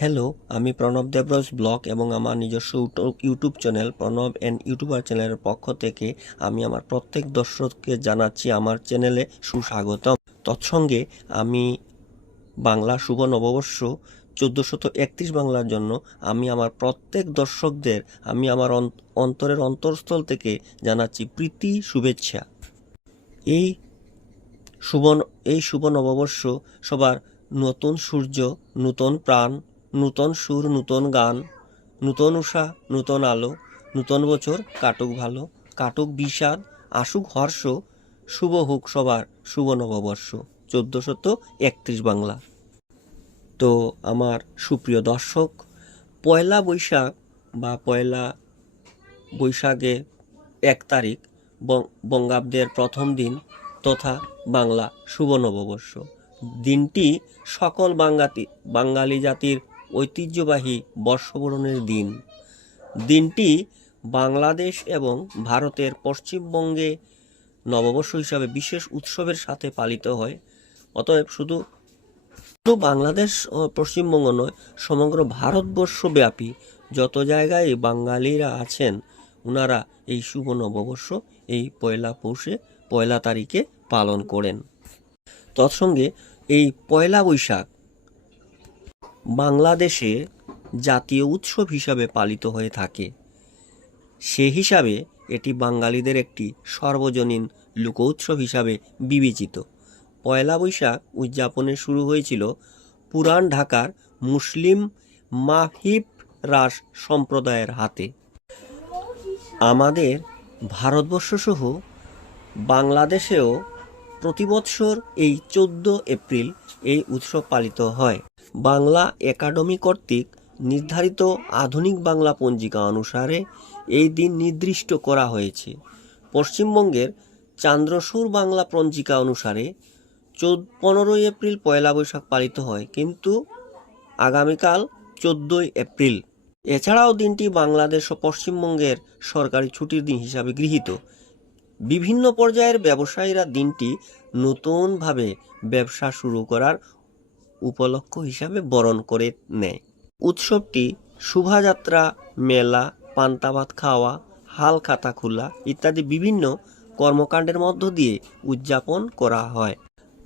Hello আমি Pranab দেবরজ blog এবং আমার নিজস্ব YouTube channel Pranab and YouTuber চ্যানেলের পক্ষ থেকে আমি আমার প্রত্যেক দর্শককে জানাচ্ছি আমার চ্যানেলে সুস্বাগতম। তৎসঙ্গে আমি বাংলা শুভ নববর্ষ, চোদ্দোশত একত্রিশ বাংলার জন্য আমি আমার প্রত্যেক দর্শকদের, আমি আমার অন- অন্তরের অন্তরস্থল থেকে জানাচ্ছি প্রীতি শুভেচ্ছা। এই শুভ এই শুভ নববর্ষ সবার নতুন সূর্য, নতুন প্রাণ নূতন সুর, নূতন গান, নূতন উষা, নূতন আলো, নূতন বছর, কাটুক ভালো, কাটুক বিষাদ, আসুক হর্ষ, শুভ হোক সবার, শুভ নববর্ষ। চোদ্দশত একত্রিশ বাংলা। তো আমার সুপ্রিয় দর্শক, পয়লা বৈশাখ বা পয়লা বৈশাখে এক তারিখ বঙ্গাব্দের প্রথম দিন তথা বাংলা শুভ নববর্ষ। দিনটি সকল বাঙ্গাতি বাঙালি জাতির ঐতিহ্যবাহী বর্ষবরণের দিন। দিনটি বাংলাদেশ এবং ভারতের পশ্চিমবঙ্গে নববর্ষ হিসাবে বিশেষ উৎসবের সাথে পালিত হয়। অতএব শুধু শুধু বাংলাদেশ ও পশ্চিমবঙ্গ নয়, সমগ্র ভারতবর্ষব্যাপী যত জায়গায় বাঙালিরা আছেন ওনারা এই শুভ নববর্ষ, এই পয়লা পৌষে, পয়লা তারিখে পালন করেন। তৎসঙ্গে এই পয়লা বৈশাখ বাংলাদেশে জাতীয় উৎসব হিসাবে পালিত হয়ে থাকে। সে হিসাবে এটি বাঙালিদের একটি সর্বজনীন লোক উৎসব হিসাবে বিবেচিত। পয়লা বৈশাখ উদযাপনের শুরু হয়েছিল পুরান ঢাকার মুসলিম মাহিব রাস সম্প্রদায়ের হাতে। আমাদের ভারতবর্ষ সহ বাংলাদেশেও প্রতি বৎসর এই চোদ্দ এপ্রিল এই উৎসব পালিত হয়। বাংলা একাডেমি কর্তৃক নির্ধারিত আধুনিক বাংলা পঞ্জিকা অনুসারে এই দিন নির্দিষ্ট করা হয়েছে। পশ্চিমবঙ্গের চান্দ্রসুর বাংলা পঞ্জিকা অনুসারে চোদ্দ পনেরোই এপ্রিল পয়লা বৈশাখ পালিত হয়, কিন্তু আগামীকাল চোদ্দোই এপ্রিল। এছাড়াও দিনটি বাংলাদেশ ও পশ্চিমবঙ্গের সরকারি ছুটির দিন হিসাবে গৃহীত। বিভিন্ন পর্যায়ের ব্যবসায়ীরা দিনটি নতুনভাবে ব্যবসা শুরু করার উপলক্ষ হিসাবে বরণ করে নেয়। উৎসবটি শোভাযাত্রা, মেলা পান্তাভাত খাওয়া, হাল খাতা খোলা ইত্যাদি বিভিন্ন কর্মকাণ্ডের মধ্য দিয়ে উদযাপন করা হয়।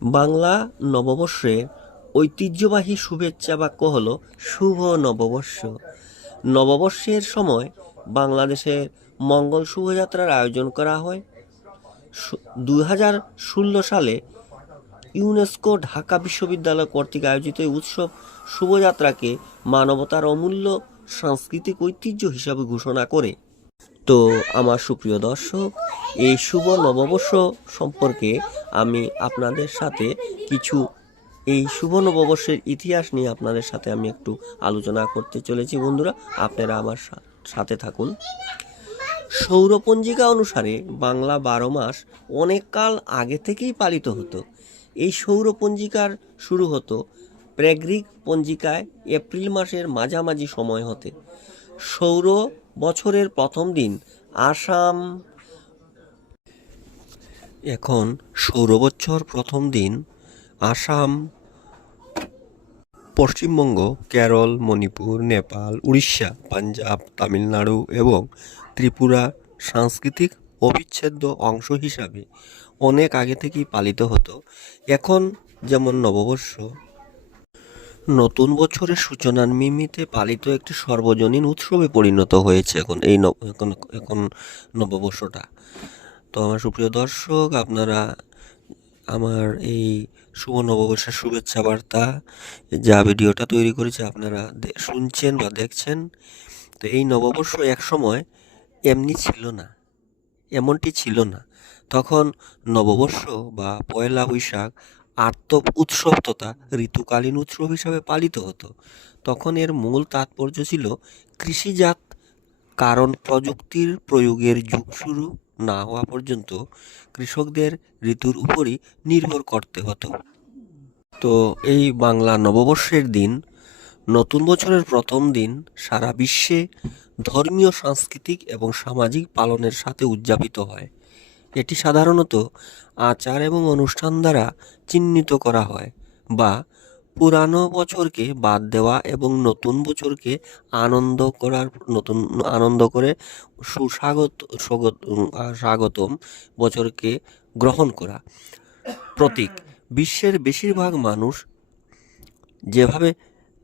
বাংলা নববর্ষের ঐতিহ্যবাহী শুভেচ্ছা বাক্য হল শুভ নববর্ষ। নববর্ষের সময় বাংলাদেশের মঙ্গল শুভযাত্রার আয়োজন করা হয়। দুই হাজার ষোলো সালে ইউনেস্কো ঢাকা বিশ্ববিদ্যালয় কর্তৃক আয়োজিত এই উৎসব শুভযাত্রাকে মানবতার অমূল্য সাংস্কৃতিক ঐতিহ্য হিসাবে ঘোষণা করে। তো আমার সুপ্রিয় দর্শক, এই শুভ নববর্ষ সম্পর্কে আমি আপনাদের সাথে কিছু এই শুভ নববর্ষের ইতিহাস নিয়ে আপনাদের সাথে আমি একটু আলোচনা করতে চলেছি। বন্ধুরা, আপনারা আমার সাথে থাকুন। সৌরপঞ্জিকা অনুসারে বাংলা বারো মাস অনেক কাল আগে থেকেই পালিত হতো। এই সৌরপঞ্জিকার শুরু হতো প্রেগ্রিক পঞ্জিকায় এপ্রিল মাসের মাঝামাঝি সময় হতে। সৌর বছরের প্রথম দিন আসাম। এখন সৌর বছর প্রথম দিন আসাম। পশ্চিমবঙ্গ, কেরল, মণিপুর, নেপাল, উড়িষ্যা, পাঞ্জাব, তামিলনাড়ু এবং ত্রিপুরা সাংস্কৃতিক অবিচ্ছেদ্য অংশ হিসাবে অনেক আগে থেকেই পালিত হতো। এখন যেমন নববর্ষ, নতুন বছরের সূচনার নিমিত্তে পালিত একটি সর্বজনীন উৎসবে পরিণত হয়েছে এখন এই এখন এখন নববর্ষটা। তো আমার সুপ্রিয় দর্শক, আপনারা আমার এই শুভ নববর্ষের শুভেচ্ছা বার্তা, যা ভিডিওটা তৈরি করেছে, আপনারা শুনছেন বা দেখছেন। তো এই নববর্ষ এক সময় এমনি ছিল না, এমনটি ছিল না। তখন নববর্ষ বা পয়লা বৈশাখ আত্ম উৎসব তথা ঋতুকালীন উৎসব হিসাবে পালিত হতো। তখন এর মূল তাৎপর্য ছিল কৃষিজাত, কারণ প্রযুক্তির প্রয়োগের যুগ শুরু না হওয়া পর্যন্ত কৃষকদের ঋতুর উপরই নির্ভর করতে হতো। তো এই বাংলা নববর্ষের দিন, নতুন বছরের প্রথম দিন সারা বিশ্বে ধর্মীয়, সাংস্কৃতিক এবং সামাজিক পালনের সাথে উদযাপিত হয়। এটি সাধারণত আচার এবং অনুষ্ঠান দ্বারা চিহ্নিত করা হয় বা পুরানো বছরকে বাদ দেওয়া এবং নতুন বছরকে আনন্দ করার, নতুন আনন্দ করে সুস্বাগত, স্বাগত, স্বাগতম বছরকে গ্রহণ করা। প্রতীক, বিশ্বের বেশিরভাগ মানুষ যেভাবে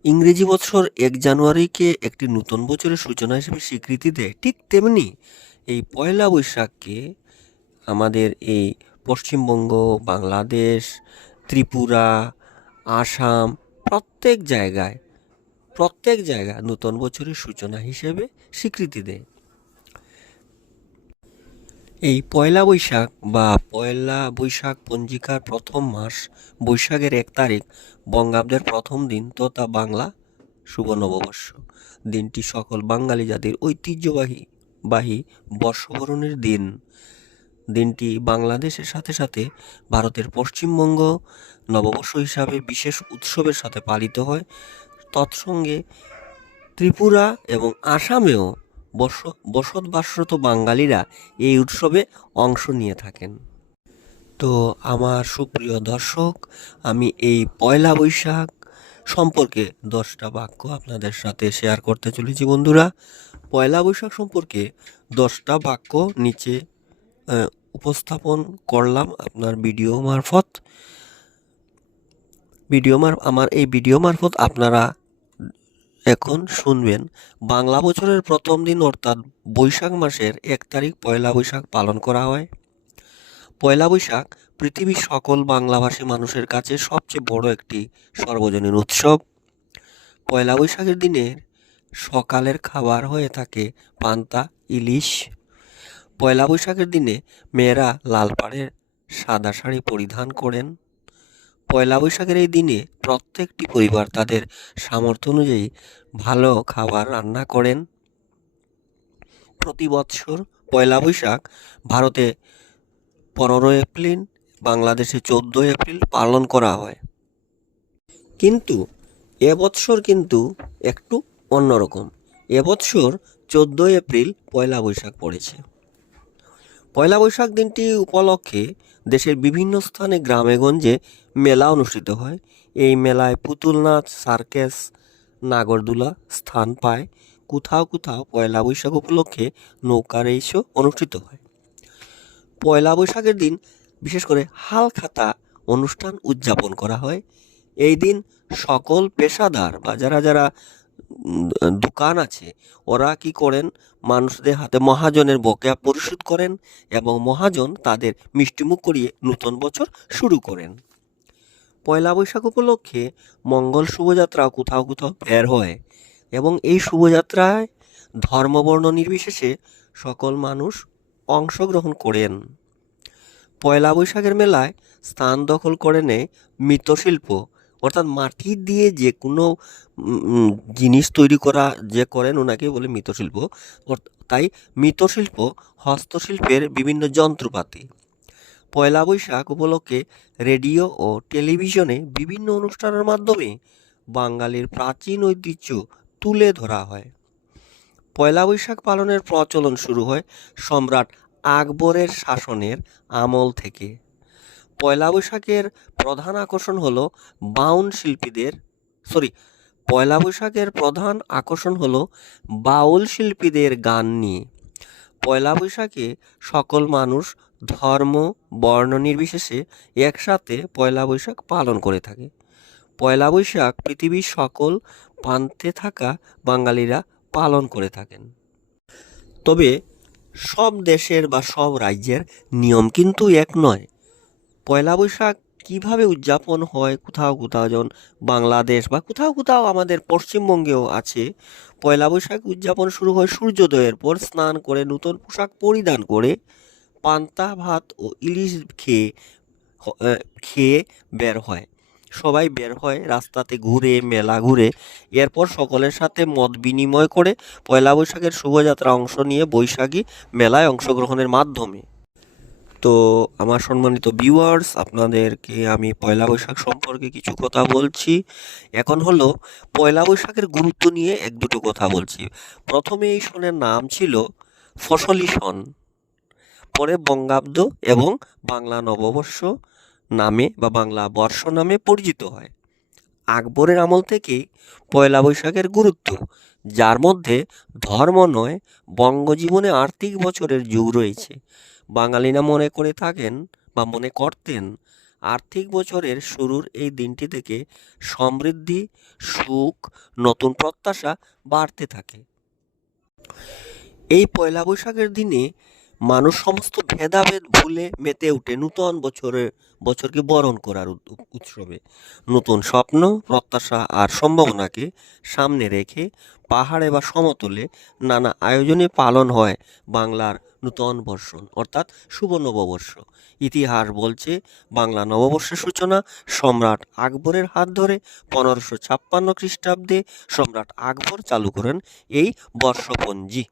ইংরেজি বছর এক জানুয়ারিকে একটি নতুন বছরের সূচনা হিসেবে স্বীকৃতি দেয়। ঠিক তেমনি এই পয়লা বৈশাখকে আমাদের এই পশ্চিমবঙ্গ, বাংলাদেশ, ত্রিপুরা, আসাম প্রত্যেক জায়গায় প্রত্যেক জায়গায় নতুন বছরের সূচনা হিসেবে স্বীকৃতি দেয়। এই পয়লা বৈশাখ বা পয়লা বৈশাখ পঞ্জিকার প্রথম মাস বৈশাখের এক তারিখ বঙ্গাব্দের প্রথম দিন তথা বাংলা শুভ নববর্ষ। দিনটি সকল বাঙালি জাতির ঐতিহ্যবাহী বাহী বর্ষবরণের দিন। দিনটি বাংলাদেশের সাথে সাথে ভারতের পশ্চিমবঙ্গ নববর্ষ হিসাবে বিশেষ উৎসবের সাথে পালিত হয়। তৎসঙ্গে ত্রিপুরা এবং আসামেও বসতবাসরত বাঙালিরা এই উৎসবে অংশ নিয়ে থাকেন। তো আমার সুপ্রিয় দর্শক, আমি এই পয়লা বৈশাখ সম্পর্কে দশটা বাক্য আপনাদের সাথে শেয়ার করতে চলেছি বন্ধুরা। পয়লা বৈশাখ সম্পর্কে দশটা বাক্য নিচে উপস্থাপন করলাম আপনার ভিডিও মারফত। ভিডিও মার আমার এই ভিডিও মারফত আপনারা এখন শুনবেন, বাংলা বছরের প্রথম দিন অর্থাৎ বৈশাখ মাসের এক তারিখ পয়লা বৈশাখ পালন করা হয়। পয়লা বৈশাখ পৃথিবীর সকল বাংলাভাষী মানুষের কাছে সবচেয়ে বড় একটি সর্বজনীন উৎসব। পয়লা বৈশাখের দিনের সকালের খাবার হয়ে থাকে পান্তা, ইলিশ। পয়লা বৈশাখের দিনে মেয়েরা লাল পাড়ের সাদা শাড়ি পরিধান করেন। পয়লা বৈশাখের এই দিনে প্রত্যেকটি পরিবার তাদের সামর্থ্য অনুযায়ী ভালো খাবার রান্না করেন। প্রতি বৎসর পয়লা বৈশাখ ভারতে পনেরো এপ্রিল, বাংলাদেশে চোদ্দোই এপ্রিল পালন করা হয়। কিন্তু এবছর কিন্তু একটু অন্যরকম এবছর চোদ্দোই এপ্রিল পয়লা বৈশাখ পড়েছে। পয়লা বৈশাখ দিনটি উপলক্ষে দেশের বিভিন্ন স্থানে গ্রামেগঞ্জে মেলা অনুষ্ঠিত হয়। এই মেলায় পুতুল নাচ সার্কেস, নাগরদোলা স্থান পায়। কোথাও কোথাও পয়লা বৈশাখ উপলক্ষে নৌকা রেসও অনুষ্ঠিত হয়। পয়লা বৈশাখের দিন বিশেষ করে হালখাতা অনুষ্ঠান উদযাপন করা হয়। এই দিন সকল পেশাদার বা যারা যারা দোকান আছে, ওরা কি করেন? মানুষদের হাতে মহাজনের বকেয়া পরিশোধ করেন এবং মহাজন তাদের মিষ্টিমুখ করিয়ে নতুন বছর শুরু করেন। পয়লা বৈশাখ উপলক্ষে মঙ্গল শুভযাত্রা কোথাও কোথাও বের হয় এবং এই শুভযাত্রায় ধর্মবর্ণ নির্বিশেষে সকল মানুষ অংশগ্রহণ করেন। পয়লা বৈশাখের মেলায় স্থান দখল করে নেয় মৃৎশিল্প অর্থাৎ মাটি দিয়ে যে কোনো জিনিস তৈরি করা, যে করেন ওনাকে বলে মৃৎশিল্প। তাই মৃৎশিল্প হস্তশিল্পের বিভিন্ন যন্ত্রপাতি। পয়লা বৈশাখ উপলক্ষে রেডিও ও টেলিভিশনে বিভিন্ন অনুষ্ঠানের মাধ্যমে বাঙালির প্রাচীন ঐতিহ্য তুলে ধরা হয়। পয়লা বৈশাখ পালনের প্রচলন শুরু হয় সম্রাট আকবরের শাসনের আমল থেকে। পয়লা বৈশাখের প্রধান আকর্ষণ হলো বাউন শিল্পীদের সরি পয়লা বৈশাখের প্রধান আকর্ষণ হলো বাউল শিল্পীদের গান নিয়ে। পয়লা বৈশাখে সকল মানুষ ধর্ম, বর্ণ নির্বিশেষে একসাথে পয়লা বৈশাখ পালন করে থাকে। পয়লা বৈশাখ পৃথিবীর সকল প্রান্তে থাকা বাঙালিরা পালন করে থাকেন। তবে সব দেশের বা সব রাজ্যের নিয়ম কিন্তু এক নয়। পয়লা বৈশাখ কীভাবে উদযাপন হয়? কোথাও কোথাও যেমন বাংলাদেশ বা কোথাও কোথাও আমাদের পশ্চিমবঙ্গেও আছে। পয়লা বৈশাখ উদযাপন শুরু হয় সূর্যোদয়ের পর। স্নান করে নতুন পোশাক পরিধান করে পান্তা, ভাত ও ইলিশ খেয়ে খেয়ে বের হয়। সবাই বের হয় রাস্তাতে ঘুরে, মেলা ঘুরে। এরপর সকলের সাথে মত বিনিময় করে পয়লা বৈশাখের শুভযাত্রা অংশ নিয়ে বৈশাখী মেলায় অংশগ্রহণের মাধ্যমে। তো আমার সম্মানিত ভিউয়ার্স আপনাদেরকে আমি পয়লা বৈশাখ সম্পর্কে কিছু কথা বলছি। এখন হলো পয়লা বৈশাখের গুরুত্ব নিয়ে এক দুটো কথা বলছি। প্রথমে এই সনের নাম ছিল ফসলি সন। পরে বঙ্গাব্দ এবং বাংলা নববর্ষ নামে বা বাংলা বর্ষ নামে পরিচিত হয়। আকবরের আমল থেকে পয়লা বৈশাখের গুরুত্ব, যার মধ্যে ধর্ম নয়, বঙ্গজীবনে আর্থিক বছরের যুগ রয়েছে। বাঙালিরা মনে করে থাকেন বা মনে করতেন, আর্থিক বছরের শুরুর এই দিনটি থেকে সমৃদ্ধি, সুখ, নতুন প্রত্যাশা বাড়তে থাকে। এই পয়লা বৈশাখের দিনে মানুষ সমস্ত ভেদাভেদ ভুলে মেতে ওঠে নূতন বছরের, বছরকে বরণ করার উৎসবে। নতুন স্বপ্ন, প্রত্যাশা আর সম্ভাবনাকে সামনে রেখে পাহাড়ে বা সমতলে নানা আয়োজনে পালন হয় বাংলার নূতন বর্ষণ, অর্থাৎ শুভ নববর্ষ। ইতিহাস বলছে, বাংলা নববর্ষের সূচনা, সম্রাট আকবরের হাত ধরে পনেরোশো ছাপ্পান্ন খ্রিস্টাব্দে সম্রাট আকবর চালু করেন এই বর্ষপঞ্জি।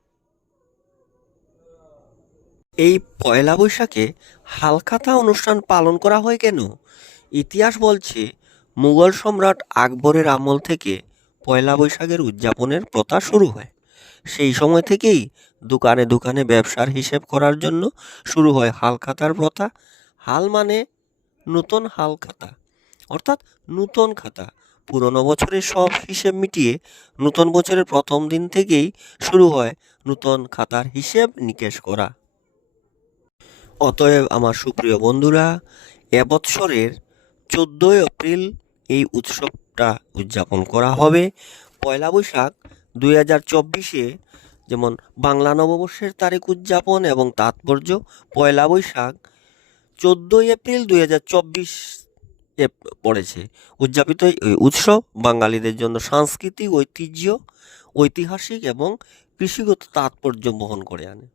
এই পয়লা বৈশাখে হালখাতা অনুষ্ঠান পালন করা হয় কেন? ইতিহাস বলছে, মুঘল সম্রাট আকবরের আমল থেকে পয়লা বৈশাখের উদযাপনের প্রথা শুরু হয়। সেই সময় থেকেই দোকানে দোকানে ব্যবসার হিসেব করার জন্য শুরু হয় হালখাতার প্রথা। হাল মানে নতুন হাল খাতা, অর্থাৎ নূতন খাতা। পুরনো বছরের সব হিসেব মিটিয়ে নতুন বছরের প্রথম দিন থেকেই শুরু হয় নূতন খাতার হিসেব নিকেশ করা। অতএব আমার সুপ্রিয় বন্ধুরা, এবৎসরের চোদ্দোই এপ্রিল এই উৎসবটা উদযাপন করা হবে। পয়লা বৈশাখ দুই হাজার চব্বিশে যেমন বাংলা নববর্ষের তারিখ উদযাপন এবং তাৎপর্য পয়লা বৈশাখ চোদ্দোই এপ্রিল দুই হাজার চব্বিশ পড়েছে। উদযাপিত এই উৎসব বাঙালিদের জন্য সাংস্কৃতিক ঐতিহ্য, ঐতিহাসিক এবং কৃষিগত তাৎপর্য বহন করে আনে।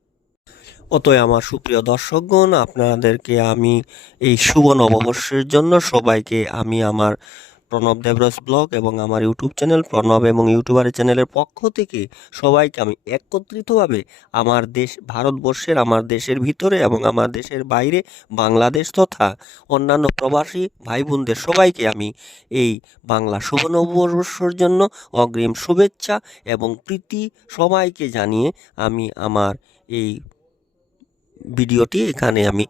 অতএব আমার সুপ্রিয় দর্শকগণ, আপনাদেরকে আমি এই শুভ নববর্ষের জন্য সবাইকে, আমি আমার প্রণব দেবরাজ ব্লগ এবং আমার ইউটিউব চ্যানেল প্রণব এবং ইউটিউবারের চ্যানেলের পক্ষ থেকে সবাইকে আমি একত্রিতভাবে আমার দেশ, ভারতবর্ষের, আমার দেশের ভিতরে এবং আমার দেশের বাইরে, বাংলাদেশ তথা অন্যান্য প্রবাসী ভাই বোনদের সবাইকে আমি এই বাংলা শুভ নববর্ষর জন্য অগ্রিম শুভেচ্ছা এবং প্রীতি সবাইকে জানিয়ে আমি আমার এই ভিডিওটি এখানে আমি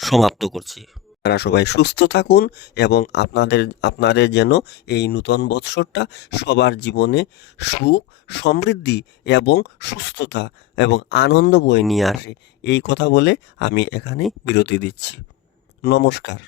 সমাপ্ত করছি। আপনারা সবাই সুস্থ থাকুন এবং আপনাদের আপনাদের যেন এই নূতন বৎসরটা সবার জীবনে সুখ, সমৃদ্ধি এবং সুস্থতা এবং আনন্দ বয়ে নিয়ে আসে। এই কথা বলে আমি এখানে বিরতি দিচ্ছি। নমস্কার।